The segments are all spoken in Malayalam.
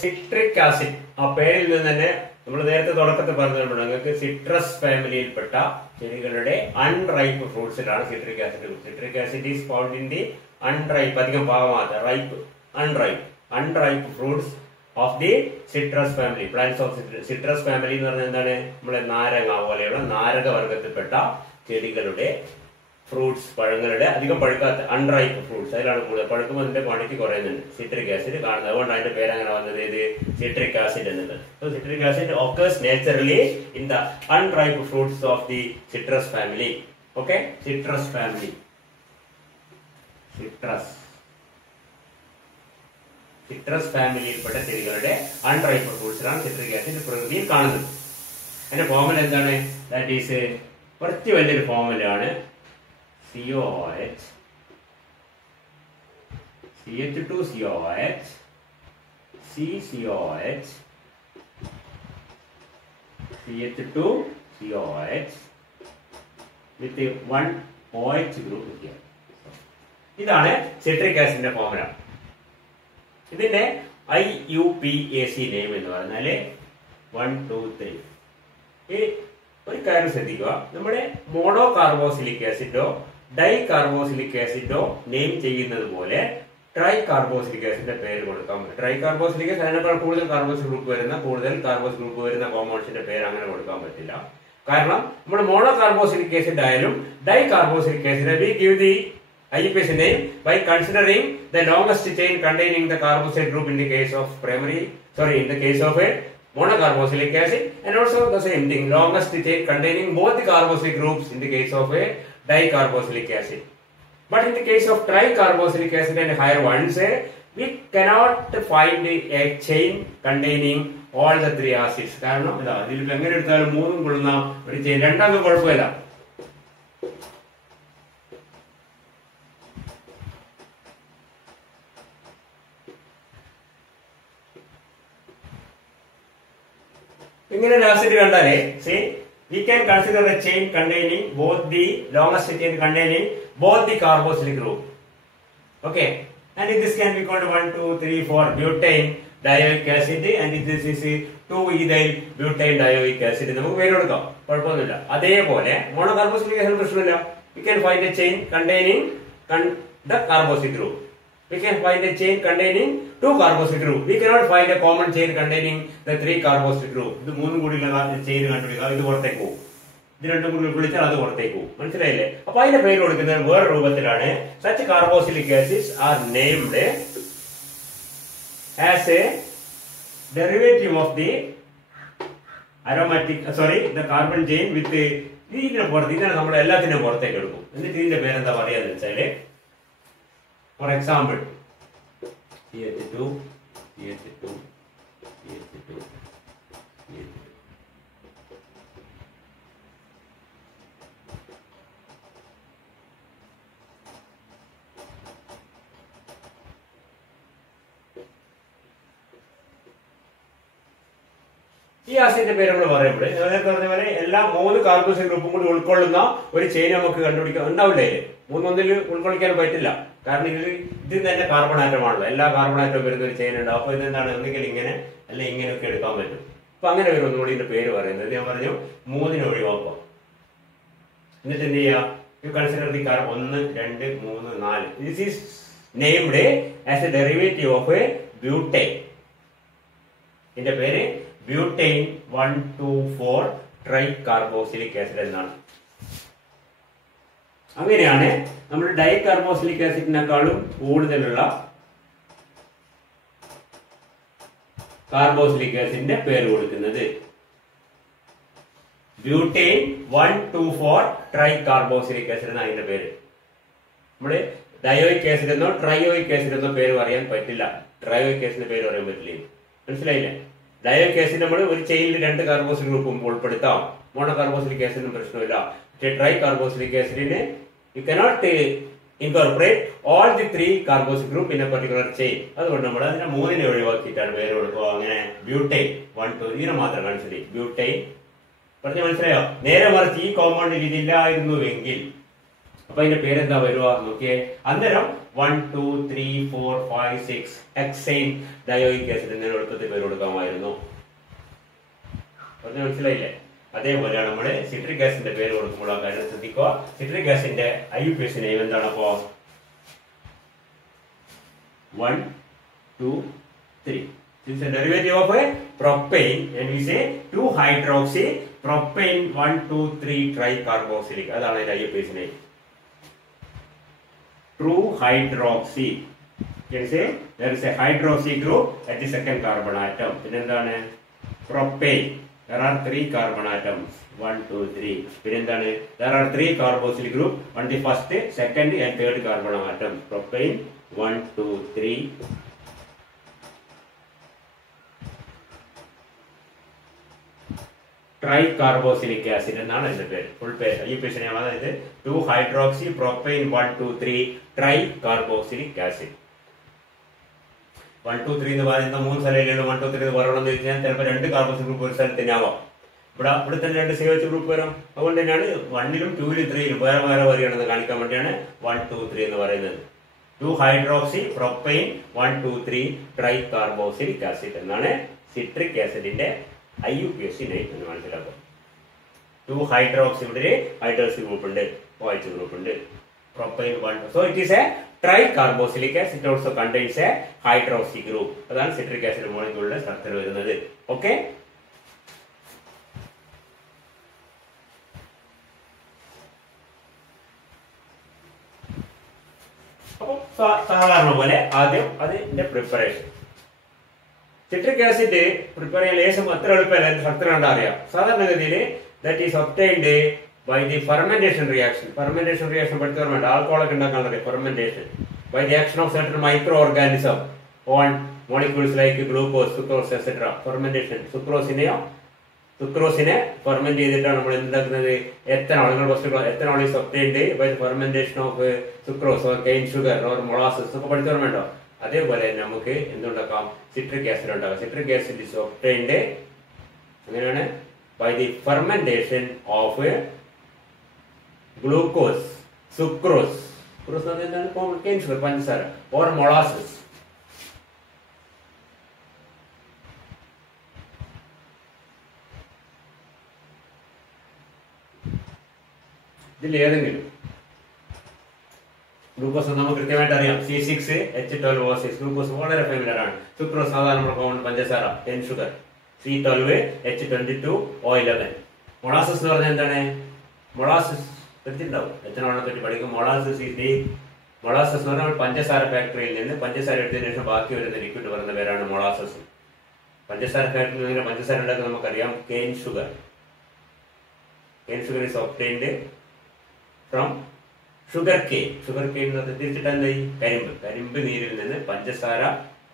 സിട്രിക് ആസിഡ് ആ പേരിൽ നിന്ന് തന്നെ നമ്മൾ നേരത്തെ തുടക്കത്തിൽ പറഞ്ഞിട്ടുണ്ട്. നിങ്ങൾക്ക് സിട്രസ് ഫാമിലിയിൽപ്പെട്ട ചെടികളുടെ അൺറൈപ്പ് ഫ്രൂട്ട്സിലാണ് citric acid. Citric acid is found in the unripe, അധികം പാകമാകാത്ത ripe, unripe fruits of the citrus family. Plants of citrus family എന്ന് പറഞ്ഞാൽ എന്താണ്? നമ്മളെ നാരങ്ങ പോലെയുള്ള നാരക വർഗത്തിൽപ്പെട്ട ചെടികളുടെ ഫ്രൂട്ട്സ്, പഴങ്ങളുടെ അധികം പഴുക്കാത്ത അൺറൈപ്പ് ഫ്രൂട്ട്സ്, അതിലാണ് കൂടുതൽ. പഴുക്കുമ്പോൾ അതിന്റെ ക്വാണ്ടിറ്റി കുറയുന്നുണ്ട്. സിട്രിക് ആസിഡ് കാണുന്നത്, അതുകൊണ്ട് അതിന്റെ പേര് അങ്ങനെ വന്നത് ഇത് സിട്രിക് ആസിഡ് എന്നുള്ളത്. So citric acid occurs naturally in the unripe fruits of the citrus family. Okay, citrus family. Citrus ഫാമിലിയിൽപ്പെട്ട ചെടികളുടെ അൺറൈപ്പ് ഫ്രൂട്ട്സിലാണ് സിട്രിക് ആസിഡ് പ്രകൃതിയിൽ കാണുന്നത്. അതിന്റെ ഫോർമുല എന്താണ്? ദാറ്റ് ഈസ് കുറച്ച് വലിയൊരു ഫോർമുലയാണ്. COOH, CH2COH, CCOH, CH2COH with one OH group here. ഇതാണ് സിട്രിക് ആസിഡിന്റെ ഫോർമുല. ഇതിന്റെ IUPAC നെയിം എന്ന് പറഞ്ഞാല് 1, 2, 3. ഈ ഒരു കാര്യം ശ്രദ്ധിക്കുക, നമ്മുടെ മോണോ കാർബോസിലിക് ആസിഡോ ഡൈ കാർബോസിലിക് ആസിഡോ നെയിം ചെയ്യുന്നത് പോലെ ട്രൈ കാർബോസിലിക് ആസിഡിന്റെ പേര് കൊടുക്കാൻ പറ്റും. ട്രൈ കാർബോസിലിക് ആസിഡ് അതിനേക്കാൾ കൂടുതൽ കാർബോക്സിൽ ഗ്രൂപ്പ് വരുന്ന കോമ്പൗണ്ട്സിന്റെ പേര് അങ്ങനെ കൊടുക്കാൻ പറ്റില്ല. കാരണം നമ്മൾ മോണോ കാർബോസിലിക് ആസിഡ് ആയാലും di carboxylic acid we give the IUPAC name by considering the longest chain containing the carboxyl group in the case of in the case of a monocarboxylic acid, and also the same thing, longest chain containing both the carboxylic groups in the case of a dicarboxylic acid. But in the case of tricarboxylic acid and higher ones, we cannot find a chain containing all the three acids. കാരണം ഇതിൽ എങ്ങനെ എടുത്താലും മൂന്നും കൊള്ളുന്ന ഒരു ചെയിൻ, രണ്ടാമത് കുഴപ്പമില്ല. ഇങ്ങനെ ഒരു ആസിഡ് കണ്ടാലേ we can consider a chain containing both the longest chain containing both the carboxylic group. Okay, and this can be called 1, 2, 3, 4 butane dioic acid, and this is 2-ethyl butane dioic acid. നമുക്ക് പേര് കൊടുക്കാം, കുഴപ്പമൊന്നുമില്ല. അതേപോലെ മോണോകാർബോക്സിലിക് ആസിഡ് പ്രശ്നമില്ല. We can find a chain containing the carboxylic group. We can find a chain containing 2 carboxylic group. We cannot find a common chain containing the 3 carboxylic group. ഇത് മൂന്നും കൂടിയുള്ള ചെയിൻ കണ്ടുപിടിക്കുക, ഇത് പുറത്തേക്ക് പോകും. ഇത് രണ്ടും കൂടി വിളിച്ചാൽ അത് പുറത്തേക്ക് പോകും. മനസ്സിലായില്ലേ? അപ്പൊ അതിന്റെ പേര് കൊടുക്കുന്നത് വേറെ രൂപത്തിലാണ്. Such carboxylic acids are named as a derivative of the the carbon chain with ഇതിന്റെ പുറത്ത്. ഇതിനെ നമ്മൾ എല്ലാത്തിനും പുറത്തേക്ക് എടുക്കും. എന്നിട്ട് ഇതിന്റെ പേരെന്താ പറയാന്ന് വെച്ചാല്, for example, CH2, CH2, CH2, CH2. ഈ ആസിഡിന്റെ പേര് നമ്മൾ പറയുമ്പോൾ നേരത്തെ പറഞ്ഞ പോലെ എല്ലാ 3 കാർബോക്സിൽ ഗ്രൂപ്പും കൂടി ഉൾക്കൊള്ളുന്ന ഒരു ചെയിൻ നമുക്ക് കണ്ടുപിടിക്കാൻ ഉണ്ടാവില്ലേ? 3 ഉൾക്കൊള്ളിക്കാൻ പറ്റില്ല. കാരണം ഇതിൽ തന്നെ കാർബൺ ആറ്റമാണല്ലോ. എല്ലാ കാർബൺ ആറ്റവും വരുന്ന ഒരു ചെയിൻ ഉണ്ടാവും. അപ്പൊ ഇതെന്താണ്, ഒന്നുകിൽ ഇങ്ങനെ അല്ലെ ഇങ്ങനെയൊക്കെ എടുക്കാൻ പറ്റും. അപ്പൊ അങ്ങനെ വരും ഒന്നുകൂടി ഇതിന്റെ പേര് പറയുന്നത്. ഞാൻ പറഞ്ഞു 3 ഒഴിവാക്കാം. എന്നിട്ട് എന്ത് ചെയ്യാം? U consider the carbon 1, 2, 3, 4. This is named as A derivative of A butyne. ഇതിന്റെ പേര് ബ്യൂട്ടൈൻ 1, 2, 4 ട്രൈ കാർബോക്സിലിക് ആസിഡ് എന്നാണ്. അങ്ങനെയാണ് നമ്മൾ ഡൈ കാർബോക്സിലിക് ആസിഡിനേക്കാളും കൂടുതലുള്ള കാർബോക്സിലിക് ആസിഡിന്റെ പേര് കൊടുക്കുന്നത്. ബ്യൂട്ടൈൻ 1, 2, 4 ട്രൈ കാർബോക്സിലിക് ആസിഡ് എന്നാണ് അതിന്റെ പേര്. നമ്മള് ഡയോയിക് ആസിഡ് എന്നോ ട്രയോയിക് ആസിഡ് എന്നോ പേര് പറയാൻ പറ്റില്ല. ട്രയോയിക് ആസിഡിന്റെ പേര് പറയാൻ പറ്റില്ല. മനസ്സിലായില്ലേ? ഡയോയിക് ആസിഡ് നമ്മൾ ഒരു ചെയിനിൽ 2 കാർബോക്സിൽ ഗ്രൂപ്പും ഉൾപ്പെടുത്താം. മോണോ കാർബോക്സിലിക് ആസിഡിനും പ്രശ്നമില്ല. പക്ഷേ ട്രൈ കാർബോക്സിലിക് ആസിഡിന് you cannot incorporate all the 3 carboxyl group in a particular chain. അതുകൊണ്ട് നമ്മൾ അതിനെ 3 ഒഴിവാക്കിയിട്ടാണ് പേര് കൊടുക്കുക. അങ്ങനെ ബ്യൂട്ടൈൻ 1, 2 ഇതിനെ മാത്രം കൺസിഡർ ചെയ്യും. ബ്യൂട്ടൈൻ പറഞ്ഞ മനസ്സിലായോ? നേരെ മറിച്ച് ഈ കോമ്പൗണ്ടിൽ ഇതില്ലായിരുന്നുവെങ്കിൽ അപ്പൊ അതിന്റെ പേരെന്താ വരുക നോക്കിയേ. അന്നേരം 1 2 3 4 5 6 ഹെക്സൈൻ ഡയോയിക് ആസിഡ് എന്നതിന് എളുപ്പത്തിൽ പേര് കൊടുക്കാമായിരുന്നു. മനസ്സിലായില്ലേ? അതേപോലെയാണ് നമ്മള് സിട്രിക് ആസിഡിന്റെ പേര് കൊടുക്കുമ്പോൾ ആ കാര്യം ശ്രദ്ധിക്കുക. സിട്രിക് ആസിഡിന്റെ IUPAC നെയിം എന്താണ്? അപ്പോ 1 2 3. This is a derivative of a propane and we say 2-hydroxy propane 1 2 3 tricarboxylic. അതാണ് അതിന്റെ IUPAC name. 2-hydroxy. You can say there is a hydroxy group at the second carbon atom. പിന്നെന്താണ്? Propane. There are 3 carbon atoms. 1 2 3. പിന്നെന്താണ്? There are 3 carboxylic group on the first, second and third carbon atom. Propane 1 2 3. Tricarboxylic acid എന്നാണ് അതിന്റെ പേര്. ഫുൾ പേര് IUPAC നെയിം അതായത് 2-hydroxy propane 1 2 3 tricarboxylic acid. 1 2 3 എന്ന് പറയുന്ന 3 സ്ഥലങ്ങളിലും 1 2 3 എന്ന് പറയണമെന്ന് വെച്ചാൽ ചിലപ്പോൾ 2 കാർബോക്സിൽ ഗ്രൂപ്പ് ഒരു സ്ഥലത്തിനാവാം. ഇവിടെ തന്നെ 2 CH ഗ്രൂപ്പ് വരാം. അതുകൊണ്ട് തന്നെയാണ് 1ലും 2ലും 3ലും വേറെ വേറെ വരികയാണെന്ന് കാണിക്കാൻ വേണ്ടിയാണ് 1 2 3 എന്ന് പറയുന്നത്. 2-hydroxy propane 1 2 3 tricarboxylic acid എന്നാണ് സിട്രിക് ആസിഡിന്റെ IUPAC നെയിം എന്ന് മനസ്സിലാക്കും. 2-hydroxy ഇവിടെ ഹൈഡ്രോക്സി ഗ്രൂപ്പ് ഉണ്ട്, OH ഗ്രൂപ്പ് ഉണ്ട്. Propane 1. So it is a tricarboxylic acid. It also contains a hydroxy group. അതാണ് സിട്രിക് ആസിഡ് മോളിക്യൂളിന്റെ സ്ട്രക്ചർ വരുന്നത്. ഓക്കെ. അപ്പൊ സാധാരണ പോലെ ആദ്യം അതിന്റെ പ്രിപ്പറേഷൻ. സിട്രിക് ആസിഡ് പ്രിപ്പയർ ചെയ്യാൻ ലേശം അത്ര എളുപ്പമല്ല. സ്ട്രക്ചർ കണ്ടാ അറിയാം. സാധാരണഗതിയിൽ that is obtained by the fermentation reaction. Fermentation reaction പഠിച്ചു വേണ്ട. ആൽക്കഹോളൊക്കെ ഉണ്ടാക്കാനുള്ള fermentation by the action of certain microorganism on molecules like glucose, sucrose, etc. Fermentation. സുക്രോസിനെ ഫെർമെന്റ് ചെയ്തിട്ടാണ് നമ്മൾ എന്താക്കുന്നത്? എത്തനോൾ. നിങ്ങൾ first ethanol is obtained by the fermentation of sucrose or cane sugar or molasses ഒക്കെ പഠിച്ചു വേണ്ടോ? അതേപോലെ നമുക്ക് എന്തുണ്ടാക്കാം? സിട്രിക് ആസിഡ് ഉണ്ടാക്കാം. സിട്രിക് ആസിഡ് ഈസ് ഒബ്റ്റൈൻഡ് അങ്ങനെയാണ് by the fermentation of glucose, sucrose, cane sugar, pancasara, or molasses. ഇതിൽ ഏതെങ്കിലും ഗ്ലൂക്കോസ് നമുക്ക് കൃത്യമായിട്ട് അറിയാം. C6H12O6 ഗ്ലൂക്കോസ് വളരെ ഫെമിലർ ആണ്. സുക്രോസ് സാധാരണ കോമൺ പഞ്ചസാര, കെയിൻ ഷുഗർ, C12H22O11. മൊളാസസ് എന്ന് പറഞ്ഞാൽ എന്താണ്? മൊളാസസ് എടുത്തിട്ടുണ്ടാവും. എത്തനോളിനെ പറ്റി പഠിക്കും. മൊളാസസ് എന്ന് പറഞ്ഞാൽ പഞ്ചസാര ഫാക്ടറിയിൽ നിന്ന് പഞ്ചസാര എടുത്തതിനു ശേഷം ബാക്കി വരുന്ന ലിക്വിഡ് പറയുന്ന പേരാണ് മൊളാസസ്. പഞ്ചസാര ഫാക്ടറിയിൽ നിന്ന് പഞ്ചസാര ഉണ്ടാക്കാൻ നമുക്കറിയാം. Cane sugar is obtained from sugarcane തിരിച്ചിട്ട് എന്തായി? കരിമ്പ് നീരിൽ നിന്ന് പഞ്ചസാര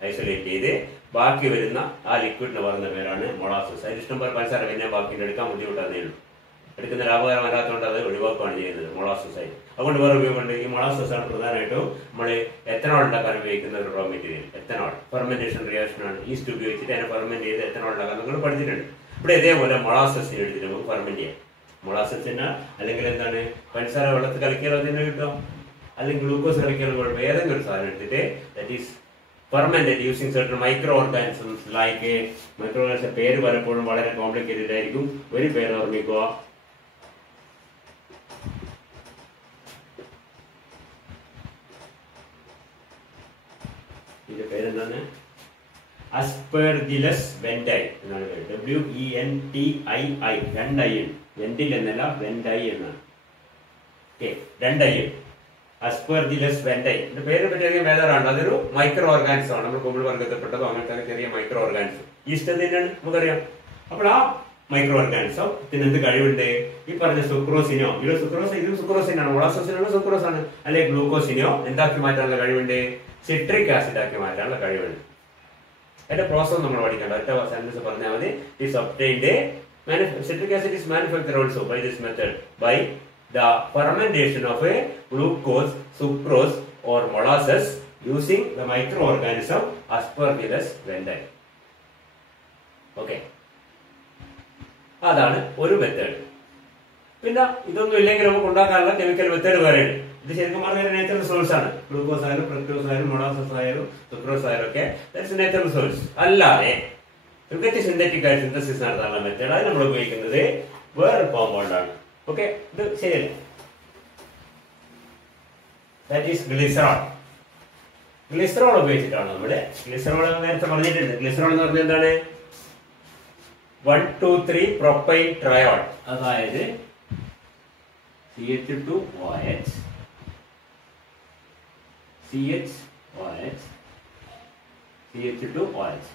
ഐസൊലേറ്റ് ചെയ്ത് ബാക്കി വരുന്ന ആ ലിക്വിഡിന് പറയുന്ന പേരാണ് മൊളാസസ്. അതിന് ഇഷ്ടം പോലെ പഞ്ചസാര കഴിഞ്ഞാൽ ബാക്കി എടുക്കാൻ ബുദ്ധിമുട്ടാന്നേ ഉള്ളൂ. എടുക്കുന്ന ലാഭകരമല്ലാത്തതുകൊണ്ട് അത് ഒഴിവാക്കുകയാണ് ചെയ്യുന്നത് മൊളാസസ് ആയി. അതുകൊണ്ട് വേറെ ഉപയോഗമുണ്ട്. ഈ മൊളാസസ് ആണ് പ്രധാനമായിട്ടും നമ്മൾ എത്തനോൾ ഉണ്ടാക്കാൻ ഉപയോഗിക്കുന്ന ഒരു raw material. Ethanol fermentation reaction ആണ്. ഈസ്റ്റ് ഉപയോഗിച്ചിട്ട് അതിനെ ഫെർമെന്റ് ചെയ്ത് എത്തനോൾ ഉണ്ടാക്കാൻ നിങ്ങൾ പഠിച്ചിട്ടുണ്ട്. ഇവിടെ ഇതേപോലെ മൊളാസസിന് എടുത്തിട്ട് നമുക്ക് ഫെർമെന്റ് ചെയ്യാം. മൊളാസസിന് അല്ലെങ്കിൽ എന്താണ് പഞ്ചസാര വെള്ളത്തിൽ കലക്കിയാലോ അതിന് കിട്ടും, അല്ലെങ്കിൽ ഗ്ലൂക്കോസ് കലക്കിയാലോ കുഴപ്പം. ഏതെങ്കിലും ഒരു സാധനം എടുത്തിട്ട് that is fermented using certain microorganisms like microorganisms പേര് പലപ്പോഴും വളരെ കോംപ്ലിക്കേറ്റഡ് ആയിരിക്കും. ഒരു പേര് ഓർമ്മിക്കുക. ഇതിന്റെ പേരെന്താണ്? Aspergillus venti എന്നാണ് പേര്. WENTII. 2I വെന്റിൽ എന്നല്ല, വെന്റൈ എന്നാണ്. Okay, 2I. Aspergillus venti. ഇതിന്റെ പേര് പറ്റിയ വേദറാണ്. അതൊരു മൈക്രോ ഓർഗാനിസം ആണ്. നമ്മൾ കുമിൾ വർഗത്തിൽപ്പെട്ടതോ അങ്ങനത്തെ ചെറിയ മൈക്രോ ഓർഗാനിസം. ഈസ്റ്റ് തന്നെയാണ് നമുക്കറിയാം. അപ്പോൾ ആ മൈക്രോ ഓർഗാനിസം ഇതിനെന്ത് കഴിവുണ്ട്? ഈ പറഞ്ഞ സുക്രോസിനോ, ഇത് സുക്രോസിനാണ്, മൊളാസസിനാണ്, സുക്രോസ് ആണ്, അല്ലെങ്കിൽ ഗ്ലൂക്കോസിനോ എന്താക്കി മാറ്റാനുള്ള കഴിവുണ്ട്? സിട്രിക് ആസിഡ് ആക്കി മാറ്റാനുള്ള കഴിവുണ്ട്. അതിന്റെ പ്രോസസ് നമ്മൾ പഠിക്കേണ്ട. ഒറ്റ സെന്റൻസ് പറഞ്ഞാൽ മതി. Is obtained citric acid is manufactured also by this method by the fermentation of a glucose, sucrose or molasses using the microorganism Aspergillus venti. Okay, അതാണ് ഒരു മെത്തേഡ്. പിന്നെ ഇതൊന്നും ഇല്ലെങ്കിൽ നമുക്ക് ഉണ്ടാക്കാനുള്ള കെമിക്കൽ മെത്തേഡ് വേറെ ഉണ്ട്. ഇത് ശരിക്കും പറഞ്ഞാൽ നേച്ചുറൽ സോഴ്സ് ആണ്. ഗ്ലൂക്കോസ് ആയാലും ഫ്രക്ടോസ് ആയാലും മൊളാസസ് ആയാലും സുക്രോസ് ആയാലും ഒക്കെ നേച്ചുറൽ സോഴ്സ്. അല്ലാതെ സിന്തറ്റിക് ആയിട്ട് സിന്തസിസ് നടത്താനുള്ള മെത്തേഡ് അത് നമ്മൾ ഉപയോഗിക്കുന്നത് വേറെ കോമ്പൗണ്ട് ആണ്. ഓക്കെ, ഇത് ശരിയല്ല. That is glycerol. ഗ്ലിസറോൾ ഉപയോഗിച്ചിട്ടാണ് നമ്മള് ഗ്ലിസറോൾ നേരത്തെ പറഞ്ഞിട്ടുണ്ട്. ഗ്ലിസറോൾ എന്ന് പറഞ്ഞാൽ എന്താണ്? 1,2,3 പ്രൊപ്പൈൽ ട്രയോൾ, അതായത് CH2OH CH2OH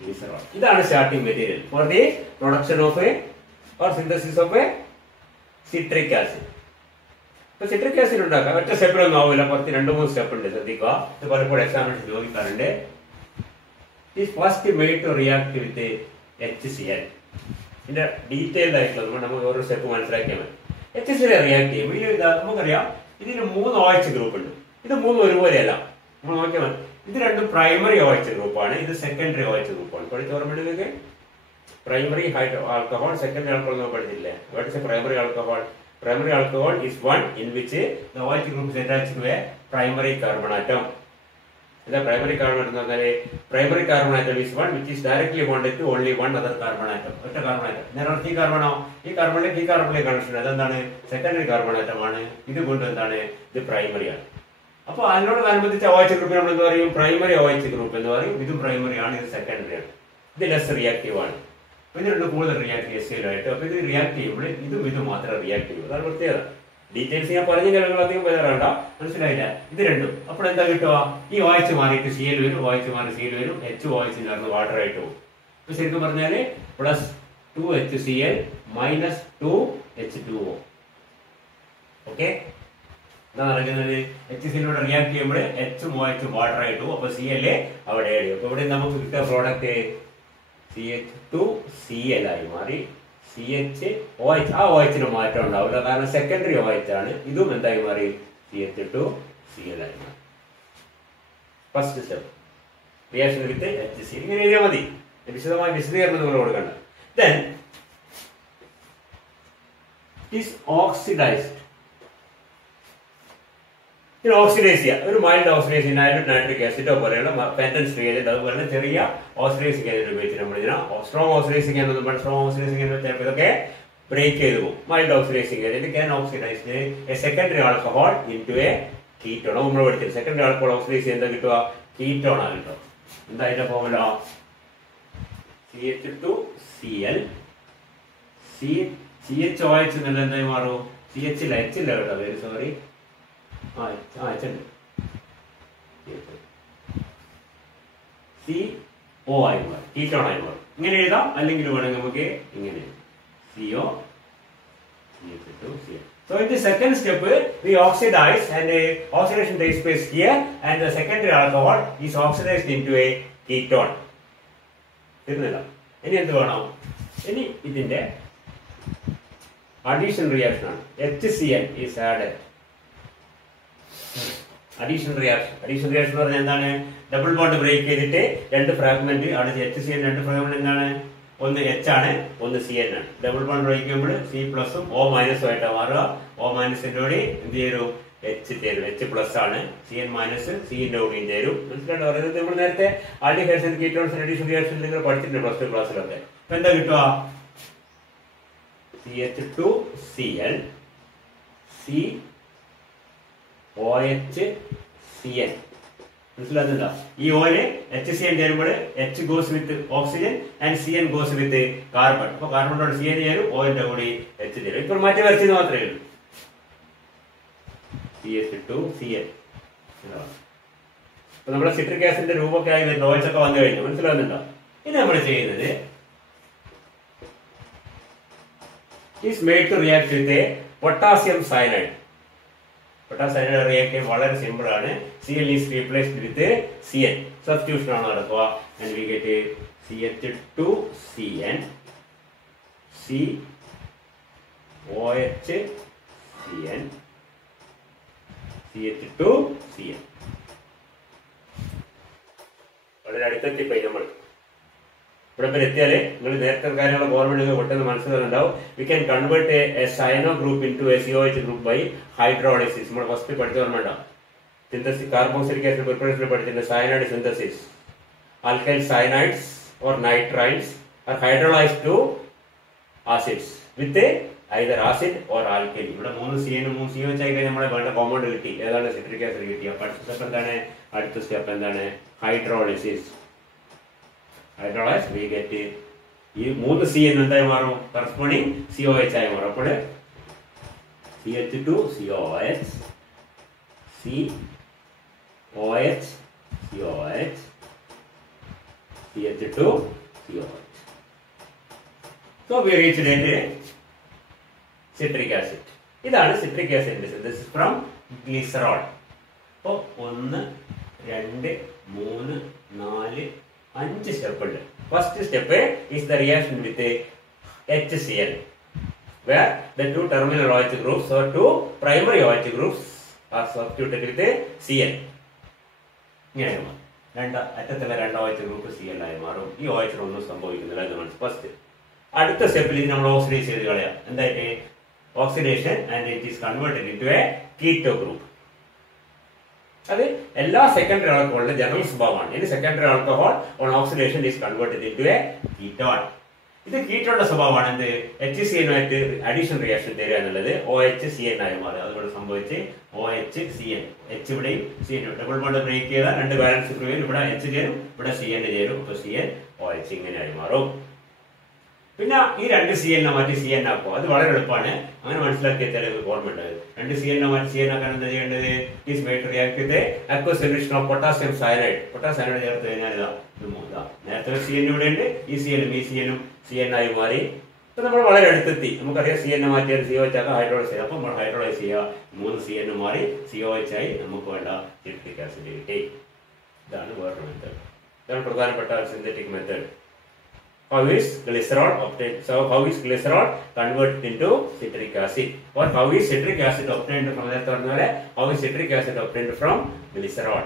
ഗ്ലിസറോൾ. ഇതാണ് starting material for the production of a or synthesis of a citric acid. ഇപ്പൊ സിട്രിക് ആസിഡ് ഉണ്ടാക്കാം ഒറ്റ സ്റ്റെപ്പിലൊന്നും ആവില്ല, കുറച്ച് 2-3 സ്റ്റെപ്പ് ഉണ്ട്, ശ്രദ്ധിക്കുക. ഇത് പലപ്പോഴും എക്സാമിനേഷൻ ചോദിക്കാറുണ്ട്. It first made to react with HCl. ഇതിന്റെ ഡീറ്റെയിൽഡ് ആയിട്ടുള്ള നമുക്ക് ഓരോ സ്റ്റെപ്പ് മനസ്സിലാക്കിയാൽ മതി. HCl റിയാക്ട് ചെയ്യുമ്പോൾ നമുക്കറിയാം ഇതിന് 3 OH ഗ്രൂപ്പ് ഉണ്ട്. ഇത് 3 ഒരുപോലെയല്ല. നമ്മൾ നോക്കിയാൽ മതി. ഇത് രണ്ടും പ്രൈമറി OH ഗ്രൂപ്പാണ്, ഇത് സെക്കൻഡറി OH ഗ്രൂപ്പാണ്. പഠിച്ച ഓർമ്മയുണ്ടെങ്കിൽ പ്രൈമറി ആൽക്കഹോൾ, സെക്കൻഡറി ആൽക്കഹോൾ നമ്മൾ പഠിച്ചില്ലേ? What is A primary alcohol? Primary alcohol is one in which the OH group is attached to a primary carbon atom. The primary carbon atom is one which is directly bonded to only one other carbon atom. What carbon atom? There are 3 carbon. This carbon connection. That is secondary carbon atom. This is the primary. So, I know that OH group is primary OH group. This is primary and this is secondary. This is less reactive one. ഇതിന് കൂടുതൽ റിയാക്റ്റീവ് അപ്പൊ ഇത് റിയാക്ട് ചെയ്യുമ്പോൾ ഇതും മാത്രം റിയാക്ട് ചെയ്യും. അതാണ് പ്രത്യേകത. ഡീറ്റെയിൽസ് ഞാൻ പറഞ്ഞ കാര്യങ്ങൾ അധികം വേണ്ട, മനസ്സിലായില്ല. ഇത് രണ്ടും അപ്പോൾ എന്താ കിട്ടുക? ഈ OH മാറിയിട്ട് Cl വരും, OH മാറി Cl വരും, HOH ചേർന്ന് വാട്ടർ ആയിട്ട് പോകും. അപ്പൊ ശരിക്കും പറഞ്ഞാല് +2HCl -2H2O. ഓക്കെ, എന്താ നടക്കുന്നത്? HCl റിയാക്ട് ചെയ്യുമ്പോൾ H OH വാട്ടർ ആയിട്ട് പോകും. അപ്പൊ Cl അവിടെ ആഡ് ചെയ്യും. അപ്പൊ ഇവിടെ നമുക്ക് കിട്ടുക പ്രോഡക്റ്റ് CH2Cl ആയി മാറി. CHOH, ആ OH മാറ്റം ഉണ്ടാവില്ല, കാരണം സെക്കൻഡറി OH ആണ്. ഇതും എന്തായി മാറി? CH2Cl ആയി മാറി. First step reaction with HCl. ഇങ്ങനെ എഴുതിയാൽ മതി, വിശദമായ വിശദീകരണം നിങ്ങൾ കൊടുക്കണ്ട. Then is oxidized. ഇത് ഓക്സിഡൈസ് ചെയ്യുക. ഒരു മൈൽഡ് ഓക്സിഡൈസ് ചെയ്യുന്ന നൈട്രിക് ആസിഡോ പോലെയുള്ള പെൻറ്റൻസ് ഏജന്റ്, അതുപോലെ ചെറിയ ഓക്സിഡൈസിംഗ് ഏജന്റ് ഉപയോഗിച്ച് നമ്മൾ ഇതിനെ strong oxidising agent, strong oxidising agent ഇതൊക്കെ ബ്രേക്ക് ചെയ്ത് പോകും. Mild oxidising agent can oxidise A secondary alcohol into A ketone. നമ്മൾ പഠിച്ചത് സെക്കൻഡറി ആൽക്കഹോൾ ഓക്സിഡൈസ് ചെയ്യുന്നത് എന്താ കിട്ടുക? കീറ്റോൺ ആണ് കിട്ടുക. എന്താ അതിന്റെ ഫോർമുല? CH2Cl CHOH എന്നുള്ള എന്തായി മാറും? CH ഇല്ല കേട്ടോ, വെരി സോറി. CO ആയി മാറും, കീറ്റോൺ ആയി മാറും. ഇങ്ങനെ എഴുതാം, അല്ലെങ്കിൽ വേണമെങ്കിൽ നമുക്ക് ഇങ്ങനെ CO CH2Cl. So in the second step we oxidize, and oxidation takes place here, and the secondary alcohol is oxidized into a ketone. തീർന്നില്ല. ഇനി എന്ത് വേണം? ഇനി ഇതിന്റെ അഡീഷൻ റിയാക്ഷൻ ആണ്. HCl is added. Addition reaction എന്ന് പറഞ്ഞാൽ എന്താണ്? ഡബിൾ ബോണ്ട് ബ്രേക്ക് ചെയ്തിട്ട് 2 ഫ്രാഗ്മെന്റ് ആണ്. HCl 2 ഫ്രാഗ്മെന്റ് എന്താണ്? ഒന്ന് H ആണ്, ഒന്ന് Cl ആണ്. ഡബിൾ ബോണ്ട് ബ്രേക്ക് ചെയ്യുമ്പോൾ C+ഉം O- ആയിട്ടാണ് മാറുക. O- കൂടി എന്ത് ചെയ്യും? H ചേരും. H+ ആണ്. Cn- Cന്റെ കൂടിയും ചേരും. മനസ്സിലായിട്ട് പറയുന്നത് നമ്മൾ നേരത്തെ aldehydes and ketones addition reaction നിങ്ങൾ പഠിച്ചിട്ടുണ്ട് പ്ലസ് 2 ക്ലാസ്സിലൊക്കെ. അപ്പൊ എന്താ കിട്ടുക? CH2Cl COHCl. മനസ്സിലാകുന്നുണ്ടോ? ഈ ഓയില് HCl ചേരുമ്പോൾ H goes with oxygen and Cn goes with carbon. അപ്പൊ കാർബണോട് Cn ചേരും, ഓയിലിന്റെ കൂടി H ചേരും. ഇപ്പോൾ മാറ്റി വരച്ചത് മാത്രമേ ഉള്ളൂ. CH2Cl. അപ്പൊ നമ്മുടെ സിട്രിക് ആസിഡിന്റെ രൂപമൊക്കെ ആയി OH ഒക്കെ വന്നു കഴിഞ്ഞു. മനസ്സിലാകുന്നുണ്ടോ? ഇനി നമ്മൾ ചെയ്യുന്നത് is made to react with a potassium cyanide. Potassium cyanide react വളരെ സിമ്പിൾ ആണ്. Cl is replaced with Cn. Substitution ആണ് നടക്കുക. And we get CH2Cn COHCn CH2Cn. വളരെ അടുത്തെത്തിപ്പോയി നമ്മൾ. ഇവിടെ വരെ എത്തിയാല് നിങ്ങൾ നേരത്തെ കാര്യങ്ങൾ ഗവൺമെന്റ് പെട്ടെന്ന് മനസ്സിലാകുന്നുണ്ടാവും. We can convert a cyano group into a COH group by hydrolysis. നമ്മൾ ഫസ്റ്റ് പഠിച്ച ഓർമ്മ ഉണ്ടാവും. സിന്തസിസ് കാർബോക്സിലിക് ആസിഡ് പ്രിപ്പറേഷനിൽ പഠിച്ചിട്ടുണ്ട്. Cyanide synthesis, alkyl cyanides or nitrites are hydrolyzed to acids with either acid or alkali. ഇവിടെ 3 CN 3 COH ആയി കഴിഞ്ഞാൽ നമ്മളെ വേണ്ട കോമ്പൗണ്ട് കിട്ടി. ഏതാണ്? സിട്രിക് ആസിഡ് കിട്ടി. അപ്പോൾ അടുത്ത സ്റ്റെപ്പ് എന്താണ്? അടുത്ത സ്റ്റെപ്പ് എന്താണ്? ഹൈഡ്രോളിസിസ്. ഹൈഡ്രോളൈസ് വി ഗെറ്റ് ഈ 3 CN എന്തായി മാറും? കറസ്പോണ്ടിങ് COH ആയി മാറും. അപ്പോൾ CH2COH COH COH CH2COH. So we reached at citric acid. ഇതാണ് സിട്രിക് ആസിഡിന്റെ സിന്തസിസ് ഫ്രം ഗ്ലിസറോൾ. അപ്പോൾ 1 2 3 4 5 സ്റ്റെപ്പ് ഉണ്ട്. First step is the reaction with HCl where the two terminal OH groups or two primary OH groups are substituted with Cl. ഇങ്ങനെയാണ് അറ്റത്തുള്ള 2 OH ഗ്രൂപ്പ് Cl ആയി മാറും. ഈ OH ഒന്നും സംഭവിക്കുന്നില്ല എന്നാണ് ഫസ്റ്റ്. അടുത്ത സ്റ്റെപ്പിൽ ഇത് നമ്മൾ ഓക്സിഡൈസ് ചെയ്ത് കളയാം. എന്തായിട്ട്? Oxidation and it is converted into A keto group. അത് എല്ലാ സെക്കൻഡറി ആൽക്കഹോളിന്റെ ജനറൽ സ്വഭാവമാണ്. ഇനി secondary alcohol on oxidation is converted into A ketone. ഇത് കീറ്റോണിന്റെ സ്വഭാവമാണ്. എന്ത്? HCN-ആയിട്ട് അഡീഷൻ റിയാക്ഷൻ തരിക എന്നുള്ളത് OHCN ആയി മാറും. അതുകൊണ്ട് സംഭവിച്ച് OHCN. H ഇവിടെയും CN ഡബിൾ ബോണ്ട് ബ്രേക്ക് ചെയ്താൽ 2 ബാലൻസ് വരും. ഇവിടെ H ചേരും, ഇവിടെ CN ചേരും. അപ്പൊ CnOH ഇങ്ങനെ ആയി മാറും. പിന്നെ ഈ 2 CN മാറ്റി CN ആക്കും. അത് വളരെ എളുപ്പമാണ്. അങ്ങനെ മനസ്സിലാക്കിയാൽ ഓർമ്മ. 2 CN മാറ്റി CN ആക്കാൻ എന്താ ചെയ്യേണ്ടത്? Is made to react with aqueous solution of potassium cyanide. Potassium cyanide ചേർത്ത് കഴിഞ്ഞാൽ നേരത്തെ CN ഇവിടെ ഉണ്ട്. ഈ CN-ഉം ഈ CN-ഉം CN ആയി മാറി. ഇപ്പൊ നമ്മൾ വളരെ അടുത്തെത്തി. നമുക്കറിയാം CN മാറ്റിയാൽ COH ആക്കാം, ഹൈഡ്രോളൈസ് ചെയ്യാം. അപ്പൊ നമ്മൾ ഹൈഡ്രോളൈസ് ചെയ്യുക. 3 CN മാറി COH ആയി നമുക്ക് വേണ്ട സിട്രിക് ആസിഡ് കിട്ടി. ഇതാണ് വേറൊരു മെത്തേഡ്. ഇതാണ് പ്രധാനപ്പെട്ട synthetic method. How is glycerol obtained? So how is glycerol converted into citric acid? Or how is citric acid obtained from that? How is citric acid obtained from glycerol?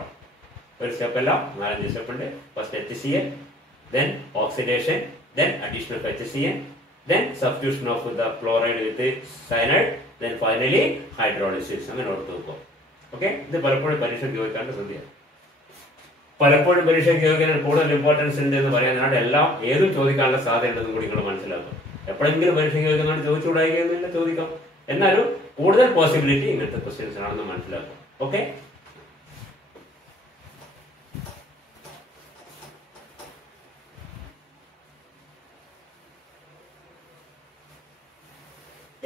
First step alla 4 step undu. First HCl, then oxidation, then addition of HCl, then substitution of the chloride with the cyanide, then finally hydrolysis. അങ്ങനെ ഓർത്തു വെക്കുക. ഓക്കെ, ഇത് പലപ്പോഴും പരീക്ഷയ്ക്ക് ചോദിക്കാണ്ട് ശ്രദ്ധിക്കുക. പലപ്പോഴും പരീക്ഷയ്ക്ക് ചോദിക്കാൻ കൂടുതൽ ഇമ്പോർട്ടൻസ് ഉണ്ട് എന്ന് പറയാനായിട്ട് എല്ലാം ഏതും ചോദിക്കാനുള്ള സാധ്യത ഉണ്ടെന്ന് കൂടി നിങ്ങൾ മനസ്സിലാക്കും. എപ്പോഴെങ്കിലും പരീക്ഷയ്ക്ക് ചോദിക്കുന്നതുകൊണ്ട് ചോദിച്ചുകൂടായില്ല, ചോദിക്കാം. എന്നാലും കൂടുതൽ പോസിബിലിറ്റി ഇങ്ങനത്തെ ക്വസ്റ്റ്യൻസ് ആണെന്ന് മനസ്സിലാക്കും. ഓക്കെ,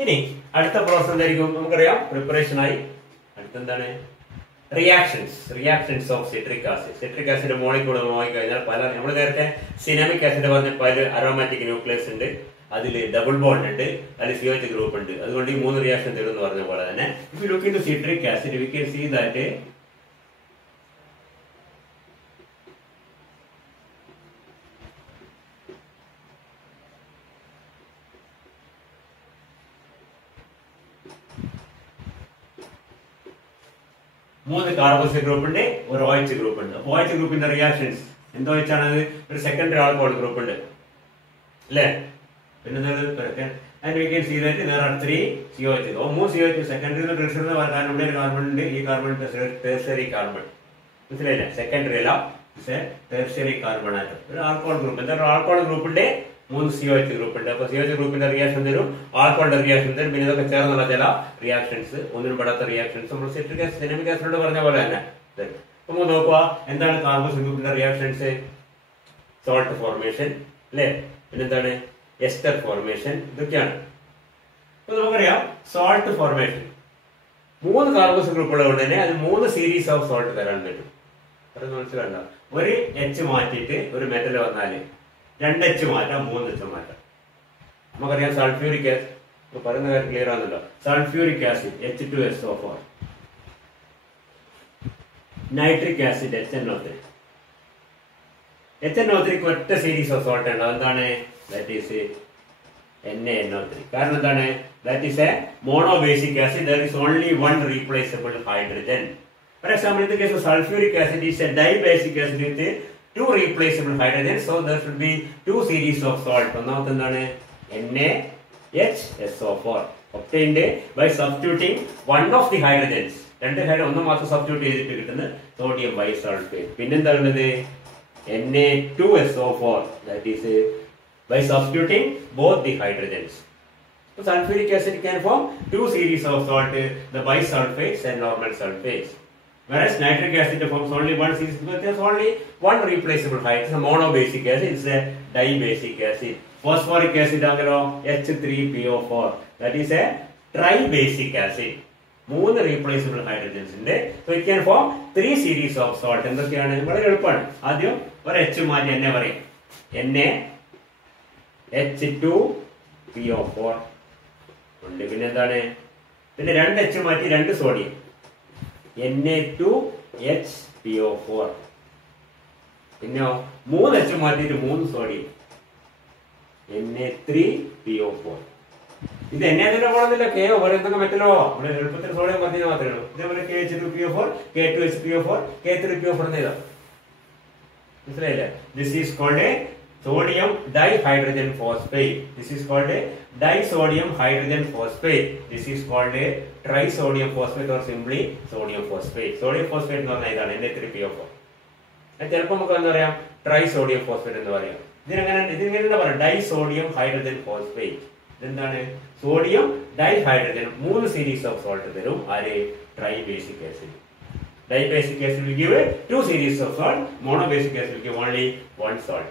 ഇനി അടുത്ത പ്രോസസ് എന്തായിരിക്കും? നമുക്കറിയാം പ്രിപ്പറേഷൻ ആയി. അടുത്തെന്താണ്? Reactions of citric acid. Citric acid molecule നോക്കിക്കഴിഞ്ഞാൽ പല, നമ്മൾ നേരത്തെ സിനാമിക് ആസിഡ് പറഞ്ഞ പല അരോമാറ്റിക് ന്യൂക്ലിയസ് ഉണ്ട്. അതിൽ ഡബിൾ ബോണ്ട് ഉണ്ട്, അതിൽ COH ഗ്രൂപ്പ് ഉണ്ട്. അതുകൊണ്ട് ഈ 3 റിയാക്ഷൻ തരും എന്ന് പറഞ്ഞ പോലെ തന്നെ if you look into citric acid we can see that മൂന്ന് കാർബോക്സിൽ ഗ്രൂപ്പ് ഉണ്ട്, ഒരു OH ഗ്രൂപ്പ് ഉണ്ട്. OH ഗ്രൂപ്പിന്റെ റിയാക്ഷൻസ് എന്തോ വെച്ചാണത്? ഒരു സെക്കൻഡറി ആൽക്കഹോൾ ഗ്രൂപ്പ് ഉണ്ട് അല്ലേ? പിന്നെ and we can see that there are 3 COH. മൂന്ന് COH സെക്കൻഡറി ടെർഷ്യറി കാരണം ഇവിടെ ഒരു കാർബൺ ഉണ്ട്. ഈ കാർബൺ ടെർഷ്യറി കാർബൺ, മനസ്സിലായില്ലേ? സെക്കൻഡറി അല്ല, ടെർഷ്യറി കാർബൺ ആറ്റം. ഒരു ആൽക്കഹോൾ ഗ്രൂപ്പ്. എന്താ ആൽക്കഹോൾ ഗ്രൂപ്പിന്റെ 3 COH ഗ്രൂപ്പ് ഉണ്ട്. അപ്പൊ COH ഗ്രൂപ്പിന്റെ റിയാക്ഷൻ തരും, ആൽക്കഹോളിന്റെ റിയാക്ഷൻ തരും. പിന്നെ ഇതൊക്കെ ചേർന്നുള്ള ചില റിയാക്ഷൻസ്, ഒന്നിനും പെടാത്ത റിയാക്ഷൻസ് നമ്മൾ സിട്രിക് ആസിഡ് സിനാമിക് ആസിഡോട് പറഞ്ഞ പോലെ തന്നെ. അപ്പൊ നോക്കുക, എന്താണ് കാർബോക്സിൽ ഗ്രൂപ്പിന്റെ റിയാക്ഷൻസ്? സോൾട്ട് ഫോർമേഷൻ അല്ലേ? പിന്നെന്താണ്? Ester formation. ഇതൊക്കെയാണ്. അപ്പൊ നമുക്കറിയാം സോൾട്ട് ഫോർമേഷൻ 3 കാർബോക്സിൽ ഗ്രൂപ്പുള്ളത് കൊണ്ട് തന്നെ അത് 3 സീരീസ് ഓഫ് സോൾട്ട് തരാൻ പറ്റും. മനസ്സിലാണ്ട? ഒരു H മാറ്റിയിട്ട് ഒരു മെറ്റൽ വന്നാല് 2 H മാറ്റാം, 3 H മാറ്റാം. നമുക്കറിയാം സൾഫ്യൂരിക് ആസിഡ് പറയുന്ന കാര്യം ക്ലിയർ ആണല്ലോ. Sulphuric acid H2SO4, nitric acid HNO3. HNO3 ഒറ്റ സീരീസ് ഓഫ് സോൾട്ട് ഉണ്ട്. എന്താണ്? That is NaNO3. കാരണം എന്താണ്? That is A monobasic acid. There is only 1 replaceable hydrogen. For example, in the case of sulfuric acid, it is a dibasic acid with two replaceable hydrogens, so there should be two series of salt. ഒന്നാമത്തെ എന്താണ് NaHSO4 obtained by substituting one of the hydrogens. രണ്ട് ഹൈഡ്രജൻ ഒന്ന് മാത്രം സബ്സ്റ്റിറ്റ്യൂട്ട് ചെയ്തിട്ട് കിട്ടുന്ന സോഡിയം ബൈസൾഫേറ്റ്. പിന്നെന്താണുള്ളത് Na2SO4, that is by substituting both the hydrogens. So sulfuric acid can form two series of salt, the bisulfates and normal sulfates. Whereas nitric acid forms only one series because there is only one replaceable hydrogen. It's a monobasic acid, it's a dibasic acid. Phosphoric acid H3PO4, that is a tribasic acid. മൂന്ന് replaceable hydrogens ഉണ്ട്. So it can form three series of salt. എന്തൊക്കെയാണ്? വളരെ എളുപ്പമാണ്. ആദ്യം ഒരു H മാറ്റി എന്നെ പറയും. NaH2PO4 ഉണ്ട്. പിന്നെ എന്താണ്? പിന്നെ രണ്ട് H മാറ്റി രണ്ട് സോഡിയം Na2HPO4. പിന്നെയോ മൂന്ന് H മാറ്റിയിട്ട് മൂന്ന് സോഡിയം Na3PO4. ഇത് എന്നതിന്റെ പോണെന്നില്ല കെയോ വേറെ എന്തൊക്കെ മെറ്റലോ ഇവിടെ എളുപ്പത്തിൽ സോഡിയം പറഞ്ഞാൽ മാത്രമേ ഉള്ളൂ. ഇതേപോലെ KH2PO4, K2H2PO4, K3PO4 എന്ന് എഴുതാം. മനസ്സിലായില്ലേ? This is called a sodium dihydrogen phosphate. This is called a disodium hydrogen phosphate. This is called a trisodium phosphate or simply sodium phosphate. Sodium phosphate എന്ന് പറഞ്ഞാൽ ഇതാണ് Na3PO4. ചിലപ്പോൾ നമുക്ക് എന്താ പറയാം ട്രൈസോഡിയം ഫോസ്ഫേറ്റ് എന്ന് പറയാം. ഇതിനെങ്ങനെ എന്താ പറയാം ഡൈസോഡിയം ഹൈഡ്രജൻ ഫോസ്ഫേറ്റ്. ഇതെന്താണ് സോഡിയം ഡൈഹൈഡ്രജൻ മൂന്ന് സീരീസ് ഓഫ് സോൾട്ട് തരും. ആര് ട്രൈബേസിക് acid. Dibasic acid will give two series of salt. Monobasic acid will give only one salt,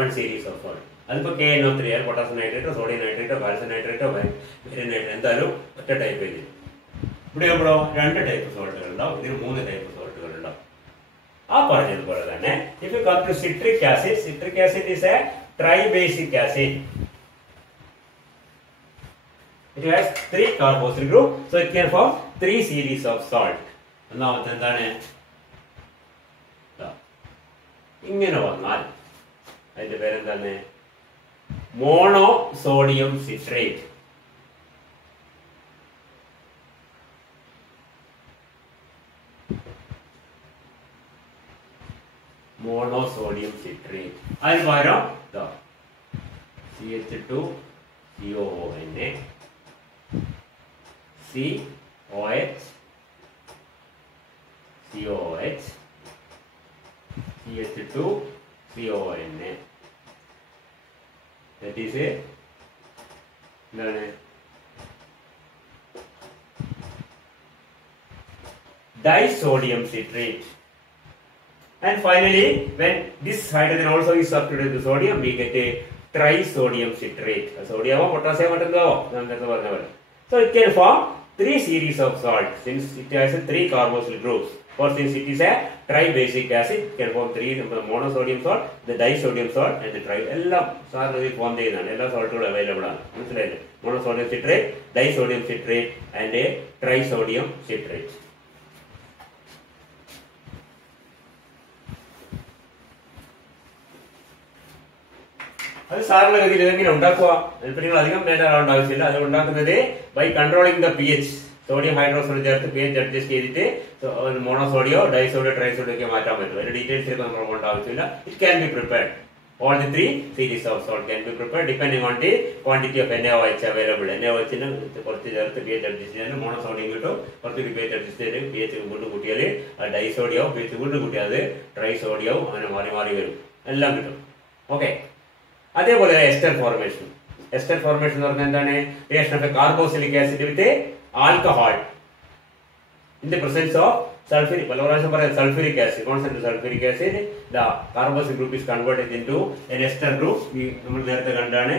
one series of salt. അതിപ്പോ KNO3 പൊട്ടാസ്യം നൈട്രേറ്റോ സോഡിയം നൈട്രേറ്റോ കാൽസ്യം നൈട്രേറ്റോ ബൈരിയം നൈട്രേറ്റ് എന്തായാലും ഒറ്റ ടൈപ്പ് ചെയ്ത്. ഇവിടെ നമ്മളോ രണ്ട് ടൈപ്പ് സോൾട്ടുകൾ ഉണ്ടാവും, ഇതിന് മൂന്ന് ടൈപ്പ് സോൾട്ടുകൾ ഉണ്ടാവും. ആ പറഞ്ഞതുപോലെ തന്നെ if you come to citric acid is a tribasic acid. It has three carboxyl group, so it can form three series of salt. ഒന്നാമത്തെ എന്താണ് ഇങ്ങനെ വന്നാൽ അതിന്റെ പേരെന്താണ് mono sodium citrate. Monosodium citrate. അതിന് പകരം CH2COONA COH CH2CONA. That is എന്താണ് disodium citrate. And finally, when this hydrogen also is substituted with sodium, we get a trisodium citrate. Sodium or potassium or so it can form three series of salt since it has three carboxyl groups. Or since it is a tribasic acid, it can form three monosodium salt, the disodium salt, and the tri. എല്ലാം സാറിന് ഫോം ചെയ്യുന്നതാണ്. എല്ലാ സോൾട്ടുകളും അവൈലബിൾ ആണ്. മനസ്സിലായില്ലേ? Monosodium citrate, disodium citrate and trisodium citrate. അത് സാറിന്റെ ഗതിയിൽ ഇതെങ്ങനെ ഉണ്ടാക്കുക? നിങ്ങൾ അധികം നേടാൻ ആവശ്യമില്ല. അത് ഉണ്ടാക്കുന്നത് by controlling the pH. Sodium hydroxide ചേർത്ത് pH അഡ്ജസ്റ്റ് ചെയ്തിട്ട് മോണോസോഡിയോ ഡൈസോഡിയോ ട്രൈസോഡിയോ ഒക്കെ മാറ്റാൻ പറ്റും. അതിന്റെ ഡീറ്റെയിൽസ് ഒക്കെ നമ്മൾ കൊണ്ട് ആവശ്യമില്ല. It can be prepared. All the three series of salt can be prepared depending on the quantity of NaOH available. NaOH ന് കുറച്ച് ചേർത്ത് pH അഡ്ജസ്റ്റ് ചെയ്യാൻ മോണോസോഡിയം കിട്ടും. കുറച്ച് pH അഡ്ജസ്റ്റ് ചെയ്ത് pH വീണ്ടും കൂട്ടിയാൽ ഡൈസോഡിയോ pH വീണ്ടും കൂട്ടിയാൽ ട്രൈസോഡിയോ അങ്ങനെ മാറി മാറി വരും. എല്ലാം കിട്ടും. ഓക്കെ. അതേപോലെ എസ്റ്റർ ഫോർമേഷൻ. എസ്റ്റർ ഫോർമേഷൻ എന്ന് പറഞ്ഞാൽ എന്താണ്? Reaction of carboxylic acid with alcohol in the presence of sulfuric. പല പ്രാവശ്യം പറയാം sulfuric acid. Concentrated sulfuric acid, the carboxyl group is converted into an ester group. നമ്മൾ നേരത്തെ കണ്ടാണ്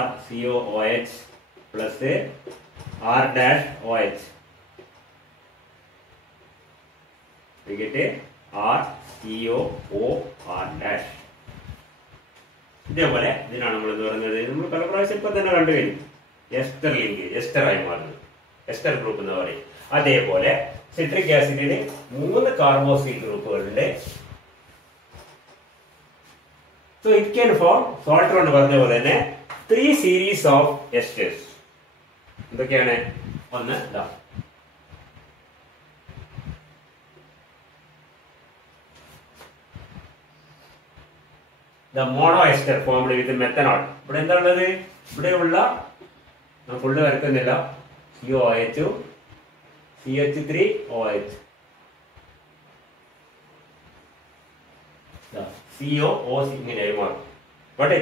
RCOOH plus R-OH. We get a RCOOR-. ഇതേപോലെ ഇതിനാണ് നമ്മൾ എന്ന് പറയുന്നത്. നമ്മൾ പല പ്രാവശ്യം ഇപ്പൊ തന്നെ കണ്ടുകഴിഞ്ഞു. എസ്റ്റർ ലിങ്കേജ്, എസ്റ്റർ ആയി മാറുന്നത്, എസ്റ്റർ ഗ്രൂപ്പ് എന്ന് പറയും. അതേപോലെ സിട്രിക് ആസിഡിന് മൂന്ന് കാർബോക്സിൽ ഗ്രൂപ്പുകളുണ്ട്. So it can form salt കൊണ്ട് പറഞ്ഞ പോലെ തന്നെ ത്രീ സീരീസ് ഓഫ് എസ്റ്റേഴ്സ്. എന്തൊക്കെയാണ്? ഒന്ന് the monoester formed with methanol. ഇവിടെ എന്താ ഉള്ളത്? ഇവിടെയുള്ള ഫുള്ള് വരക്കുന്നില്ല. COOH, CH3OH, COOC ഇങ്ങനെയായി മാറും. പക്ഷേ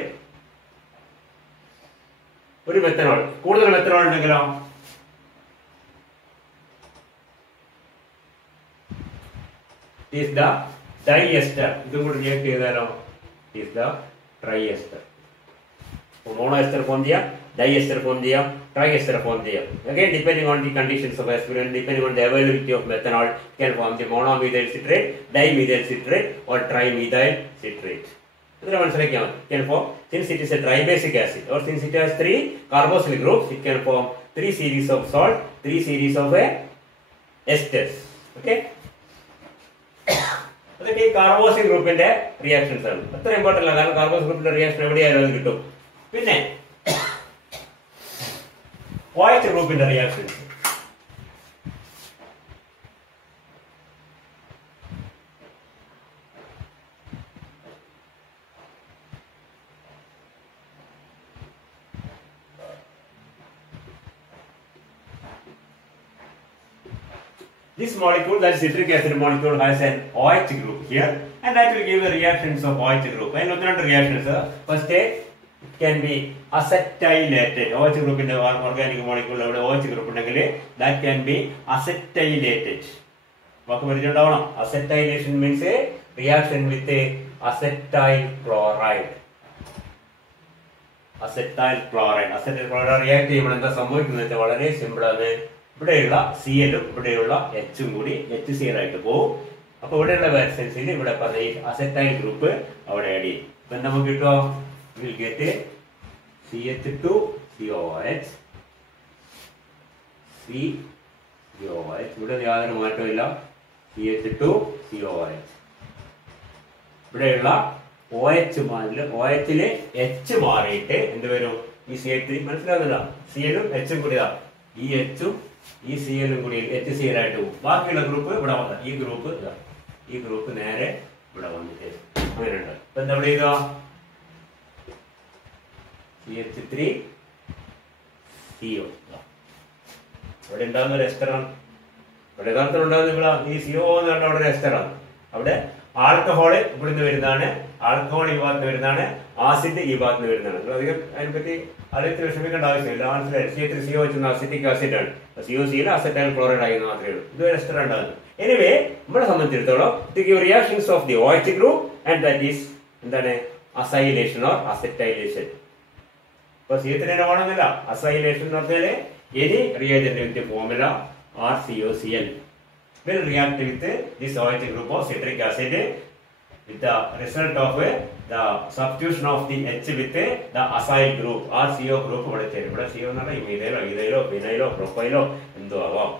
ഒരു മെത്തനോൾ, കൂടുതൽ മെത്തനോൾ ഉണ്ടെങ്കിലോ is the diester. ഇതും കൂടി റിയാക്ട് ചെയ്താലോ is the triester. മോണോഎസ്റ്റർ ഫോം ചെയ്യാം, ഡൈഎസ്റ്റർ ഫോം ചെയ്യാം, ട്രൈഎസ്റ്റർ ഫോം ചെയ്യാം. Again, depending on the conditions of experiment, depending on the availability of methanol, can form the monomethyl citrate, dimethyl citrate, or trimethyl citrate. ഇതിനെ മനസ്സിലാക്കിയാൽ മതി. Can form, since it is a tribasic acid, or since it has 3 carboxyl groups, it can form 3 series of salt, 3 series of esters. Okay? അതൊക്കെ ഈ കാർബോക്സിൽ ഗ്രൂപ്പിന്റെ റിയാക്ഷൻസ് ആണ്. അത്ര ഇമ്പോർട്ടന്റ് അല്ല, കാരണം കാർബോക്സിൽ ഗ്രൂപ്പിന്റെ റിയാക്ഷൻ എവിടെയായാലും അത് കിട്ടും. പിന്നെ OH ഗ്രൂപ്പിന്റെ reactions. This molecule, that is citric acid molecule, has an OH group here, and that will give the reactions of OH group. I know the reactions. First, it can be acetylated. OH group in the organic molecule, OH group, that can be acetylated. Acetylation means a reaction with a acetyl chloride. Acetyl chloride. Acetyl chloride react ചെയ്യുമ്പോൾ സംഭവിക്കുന്നത് വളരെ സിമ്പിൾ ആണ്. ഇവിടെയുള്ള Cl-ഉം ഇവിടെയുള്ള H-ഉം കൂടി HCl ആയിട്ട് പോകും. അപ്പൊ ഇവിടെയുള്ള വാക്സിൻസിൽ ഇവിടെ പറഞ്ഞ അസെറ്റൈൽ ഗ്രൂപ്പ് അവിടെ ആഡ് ചെയ്യും. ഇപ്പൊ നമുക്ക് കിട്ടുമോ? Will get CH2COOH, COOH. ഇവിടെ യാതൊരു മാറ്റമില്ല. CH2COOH. ഇവിടെയുള്ള OH-ല് H മാറിയിട്ട് എന്ത് വരും? ഈ CH3 മനസ്സിലാകുന്നില്ല. Cl-ഉം H-ഉം കൂടിയാ. ഈ H-ഉം ഈ Cl-ഉം കൂടി HCl ആയിട്ട് പോകും. ബാക്കിയുള്ള ഗ്രൂപ്പ് ഇവിടെ വന്ന ഈ ഗ്രൂപ്പ് നേരെ ഇവിടെ വന്നിട്ട് അങ്ങനെയുണ്ട്. ഇപ്പൊ എന്താ ഇവിടെ ചെയ്തോ? CH3CO. അവിടെ ഉണ്ടാകുന്ന ഒരു എസ്റ്ററാണ്. ഇവിടെ യഥാർത്ഥം ഉണ്ടാകുന്ന ഈ CO എന്ന് പറഞ്ഞാൽ അവിടെ ഒരു എസ്റ്ററാണ്. അവിടെ ആൽക്കഹോള് ഇവിടുന്ന് വരുന്നതാണ്, ആൽക്കഹോൾ ഈ ഭാഗത്ത് വരുന്നതാണ്, ആസിഡ് ഈ ഭാഗത്ത് വരുന്നതാണ്. അധികം അതിനെപ്പറ്റി അറിയത്തിൽ വിഷമിക്കേണ്ട ആവശ്യമില്ല. മനസ്സിലായി? CH3COH അസിറ്റിക് ആസിഡ് ആണ്. COCയിൽ അസെറ്റൈൽ ക്ലോറൈഡ് ആയി മാത്രമേ ഉള്ളൂ. ഇത് എസ്റ്റർ ഉണ്ടാകുന്നത്. എനിവേ നമ്മളെ സംബന്ധിച്ചിടത്തോളം ഇത് give reactions of the OH group and that is എന്താണ്? Acylation or acetylation. ഇപ്പൊ C3 വേണമെന്നില്ല. അസൈലേഷൻ എന്ന് പറഞ്ഞാല് any reagent with formula RCOCl will react with this OH group of citric acid with the result of the substitution of the H with the acyl group or CO group. ഇവിടെ CO എന്ന് പറഞ്ഞാൽ ഇമീതൈലോ ഈതൈലോ ഫിനൈലോ പ്രൊപ്പൈലോ എന്തോ ആവാം.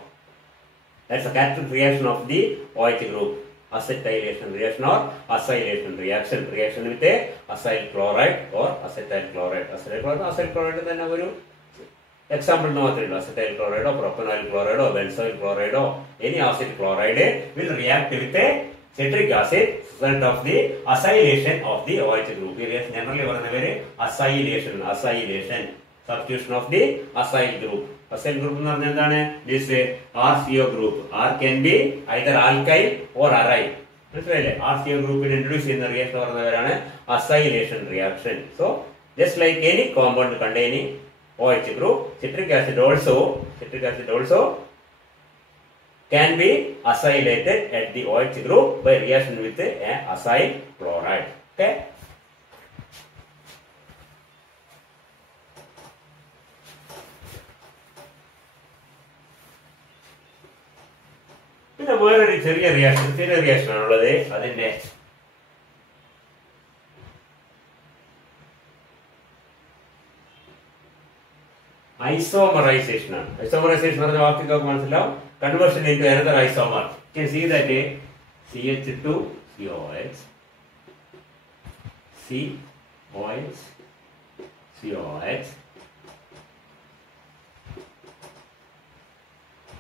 That's a catalytic reaction of the OH group. Acetylation reaction or acylation reaction. Reaction with a acyl chloride or acetyl chloride. Acyl chloride തന്നെ ഒരു example മാത്രമേ ഉള്ളൂ. അസെറ്റൈൽ ക്ലോറൈഡോ പ്രൊപ്പനോയിൽ ക്ലോറൈഡോ ബെൻസോയിൽ ക്ലോറൈഡോ any acid chloride will react with a citric acid result of the acylation of the OH group. Generally പറയുന്ന പേര് acylation substitution of the acyl group. Acyl group എന്ന് പറഞ്ഞാൽ എന്താണ്? This RCO group. R can be either alkyl or aryl. മനസ്സിലായില്ലേ? RCO ഗ്രൂപ്പിൽ ഇൻട്രൊഡ്യൂസ് ചെയ്യുന്ന റിയാക്ഷൻ പറയുന്നവരാണ് acylation reaction. So just like any compound containing OH group, citric acid also can be acylated at the OH group by reaction with an acyl chloride. Okay. പിന്നെ വേറൊരു ചെറിയ റിയാക്ഷൻ ആണുള്ളത്. അതിന്റെ ഐസോമറൈസേഷൻ ആണ്. ഐസോമറൈസേഷൻ പറഞ്ഞ വാക്കിലേക്ക് മനസ്സിലാവും. Conversion into another isomer. You can see that CH2COH, COH.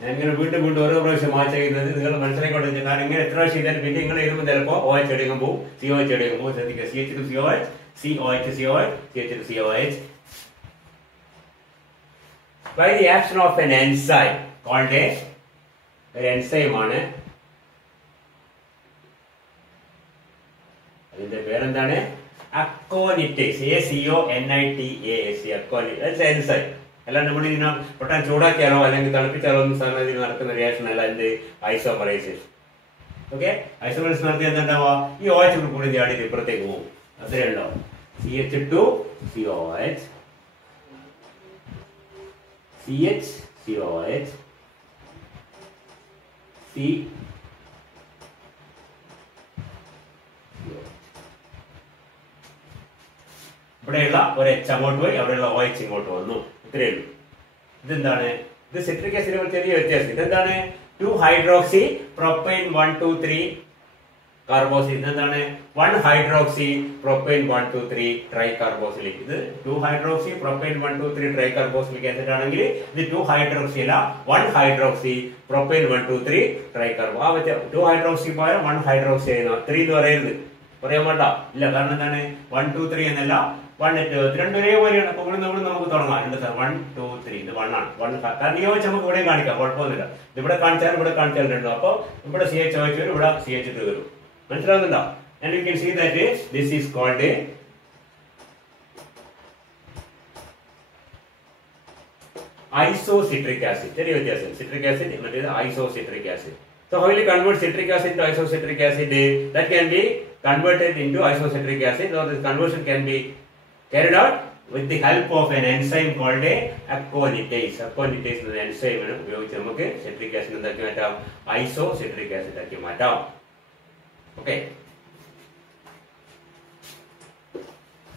ഞാൻ ഇങ്ങനെ വീണ്ടും ഓരോ പ്രാവശ്യം മാച്ച് ചെയ്യുന്നത് നിങ്ങൾ മനസ്സിലാക്കിക്കൊണ്ടിരിക്കുക. കാരണം ഇങ്ങനെ എത്ര പ്രാവശ്യം ചെയ്താലും പിന്നെ നിങ്ങൾ എഴുതുമ്പോൾ ചിലപ്പോൾ OH എടുക്കുമ്പോൾ COH എടുക്കുമ്പോൾ ശ്രദ്ധിക്കുക. CH2COH, COH, COH, CH2 COH. By the action of an enzyme called a enzyme ആണ് അതിന്റെ പേരെന്താണ് അക്കോനിറ്റേസ് ACONITASE അക്കോനിറ്റേസ് എൻസൈം അല്ലാണ്ട് നമ്മൾ ഇതിനെ പൊട്ടാൻ ചൂടാക്കിയാലോ അല്ലെങ്കിൽ തിളപ്പിച്ചാലോ ഒന്നും സാധനം ഇതിന് നടക്കുന്ന റിയാക്ഷൻ അല്ല എന്ത് ഐസോമറൈസേഷൻ ഓക്കെ ഐസോമറൈസേഷൻ നടത്തി എന്താണ്ടാവുക ഈ OH ഗ്രൂപ്പ് കൂടി ചാടിയിട്ട് ഇപ്പുറത്തേക്ക് പോകും അത്രേ ഉണ്ടാവും CH2 COH CH COH C ഇവിടെയുള്ള ഒരു എച്ച് അങ്ങോട്ട് പോയി അവിടെയുള്ള OH ഇങ്ങോട്ട് വന്നു ഇത്രയേ ഉള്ളൂ ഇതെന്താണ് ഇത് സിട്രിക് ആസിഡ് ചെറിയ വ്യത്യാസം ഇതെന്താണ് 2 ഹൈഡ്രോക്സി പ്രൊപ്പൈൻ 1 2 3 കാർബോസിൽ ഇതെന്താണ് 1 ഹൈഡ്രോക്സി പ്രൊപ്പൈൻ 1 2 3 ട്രൈ കാർബോസിലിക് ഇത് 2 hydroxy propyne 1 2 3 try carboxylic acid ആണെങ്കിൽ ഇത് 2 ഹൈഡ്രോക്സി അല്ല 1 ഹൈഡ്രോക്സി പ്രൊപ്പൈൻ 1 2 3 ട്രൈ കാർബോ ആ 2 ഹൈഡ്രോക്സി പകരം 1 ഹൈഡ്രോക്സി ആയിരുന്നു 3 എന്ന് പറയരുത് പറയാൻ വേണ്ട ഇല്ല കാരണം എന്താണ് 1 2 3 എന്നല്ല 1 2 ഒരേപോലെയാണ് അപ്പൊ ഇവിടെ നമുക്ക് തുടങ്ങാം 1 2 3 ഇത് 1 ആണ് 1 കാരണം ഈ OH നമുക്ക് ഇവിടെ കാണിക്കാം കുഴപ്പമൊന്നുമില്ല ഇവിടെ കാണിച്ചാലും ഇവിടെ കാണിച്ചാലും രണ്ടോ അപ്പൊ ഇവിടെ CH OH വരും ഇവിടെ CH2 വരും മനസ്സിലാവുന്നുണ്ടോ and you can see that this is called a isocitric acid ചെറിയ വ്യത്യാസം citric acid മറ്റേത് isocitric acid so how will you convert citric acid to isocitric acid that can be converted into isocitric acid or this conversion can be carried out with the help of an enzyme called a aconitase എന്ന enzyme ആണ് ഉപയോഗിച്ച് നമുക്ക് citric acid എന്താക്കി മാറ്റാം isocitric acid ആക്കി മാറ്റാം ഓക്കെ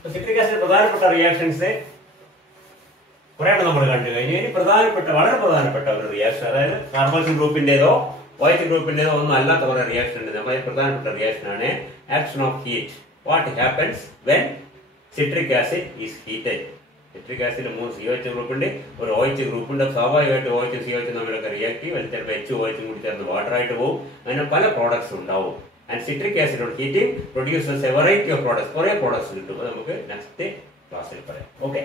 സിട്രിക് ആസിഡ് പ്രധാനപ്പെട്ട റിയാക്ഷൻസ് കുറെ നമ്മൾ കണ്ടു കഴിഞ്ഞു ഇനി വളരെ പ്രധാനപ്പെട്ട ഒരു റിയാക്ഷൻ അതായത് കാർബോക്സിൽ ഗ്രൂപ്പിന്റേതോ OH ഗ്രൂപ്പിന്റേതോ ഒന്നും അല്ലാത്ത കുറെ റിയാക്ഷൻ ഉണ്ട് നമ്മുടെ പ്രധാനപ്പെട്ട റിയാക്ഷൻ ആണ് action of heat what happens when citric acid is heated citric ആസിഡിൽ 3 COH ഗ്രൂപ്പ് ഉണ്ട് ഒരു OH ഗ്രൂപ്പ് ഉണ്ട് സ്വാഭാവികമായിട്ട് OH COH തമ്മിലൊക്കെ റിയാക്ട് ചെയ്യും അതിൽ ചിലപ്പോൾ HOH കൂടി ചേർന്ന് വാട്ടർ ആയിട്ട് പോകും അങ്ങനെ പല പ്രോഡക്ട്സ് ഉണ്ടാവും and citric acid on heating produces a variety of products. Products കിട്ടും അത് നമുക്ക് നെക്സ്റ്റ് ക്ലാസ്സിൽ പറയാം ഓക്കെ